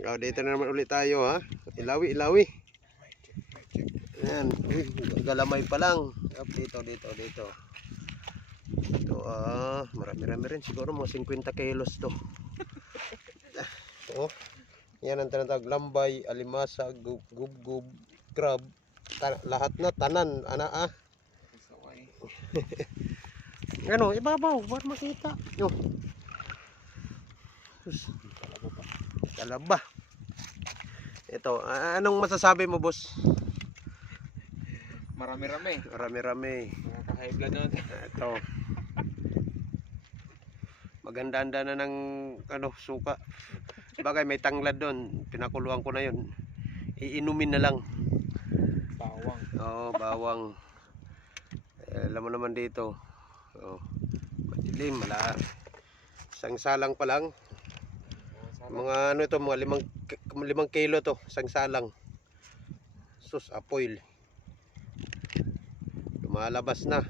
Oh, dito na naman ulit tayo ha. Ilawi, ilawi. Ayan. Galamay pa lang. Dito. Ito marami rin. Siguro mga 50 kilos to. Ito. Yan ang tinatawag lambay, alimasa, gub, crab. Lahat na tanan. Ano, ibabaw. Para makita. Yo. Talaba. Ito, anong masasabi mo, boss? Marami-rami. Marami-rami. Nakaka-high blood naman. Ito. Maganda-anda na ng suka. Bagay may tanglad doon. Pinakuluan ko na 'yon. Iinumin na lang. Bawang. Oo, bawang. Alam mo naman dito. Madilim, isang salang pa lang. Mga ito, mga 5 kilo to, isang salang. Sus, apoy. Lumalabas na.